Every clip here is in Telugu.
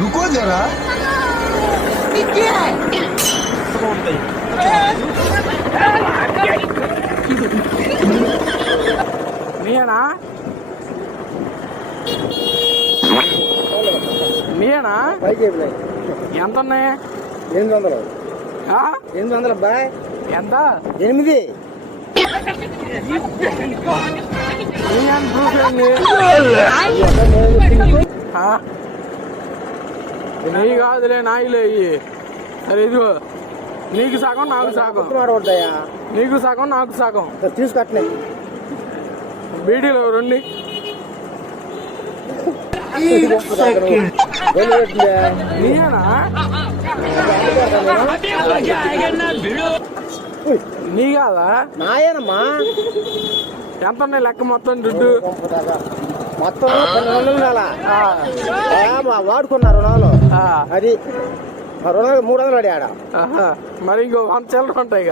रुको जरा। నీయేనా నీయేనా ఎంత ఉన్నాయి? 800. 800 బాయ్. ఎంత? 8. ప్రూఫ్ ఏంది? నీ కాదులే, నాయిలే ఇవి. సరే ఇదిగో, నీకు సగం నాకు సగం. నీకు సగం నాకు సగం తీసుకట్లే. బీడీలో 2. నీయేనా? నీ కాదా? నాయనమ్మా. ఎంత ఉన్నాయి లెక్క మొత్తం దుడ్డు? మొత్తం 200 వాడుకున్నారు రుణాలు. అది రుణాలు 300 అడిగాడ. మరి ఇంకో 100 చిల్లర ఉంటాయి.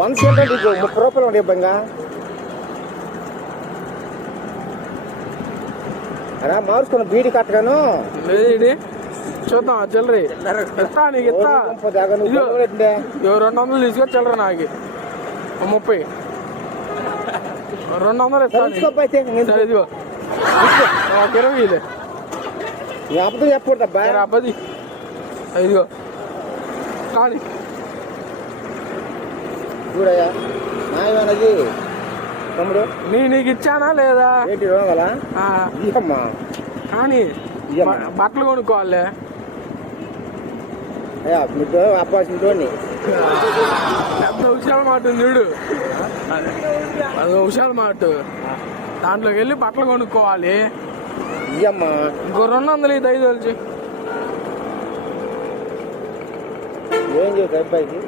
100 చిల్లర 30 రూపాయలు ఉండే ఇబ్బంగా. అలా మార్చుకున్న బీడి కట్టగాను చూద్దాం. చిల్లరి ఇస్తా, నీకు ఇస్తా. 200 తీసుకొని చిల్లర నాకు 30. 200 ఇస్తా. ఇదిగో 20. అబద్ధం చెప్పకూడదు అబ్బాయి. అబ్బది ఇదిగో కానీ చూడయ్యా నాయనది తమ్ముడు. నీకు ఇచ్చానా లేదా? ఏంటి రుణాలా? ఇమ్మా. కానీ బట్టలు కొనుక్కోవాలి. మీకు అబ్బాసింటో పెద్ద విషయాల మాట చూడు. అది విషయాల మాట. దాంట్లోకి వెళ్ళి బట్టలు కొనుక్కోవాలి. ఇయ్యమ్మా. ఇంకో 200 ఇది 5 ఏం చేస్తా అబ్బాయికి?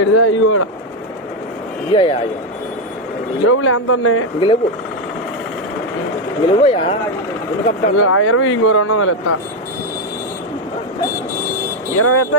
ఇడిదా ఇవి కూడా. ఇయ్యా జేబులు ఎంత ఉన్నాయి? ఇంక లేవయ్యా. 20 ఇంకో 200 ఇస్తా. 20 ఇస్తా.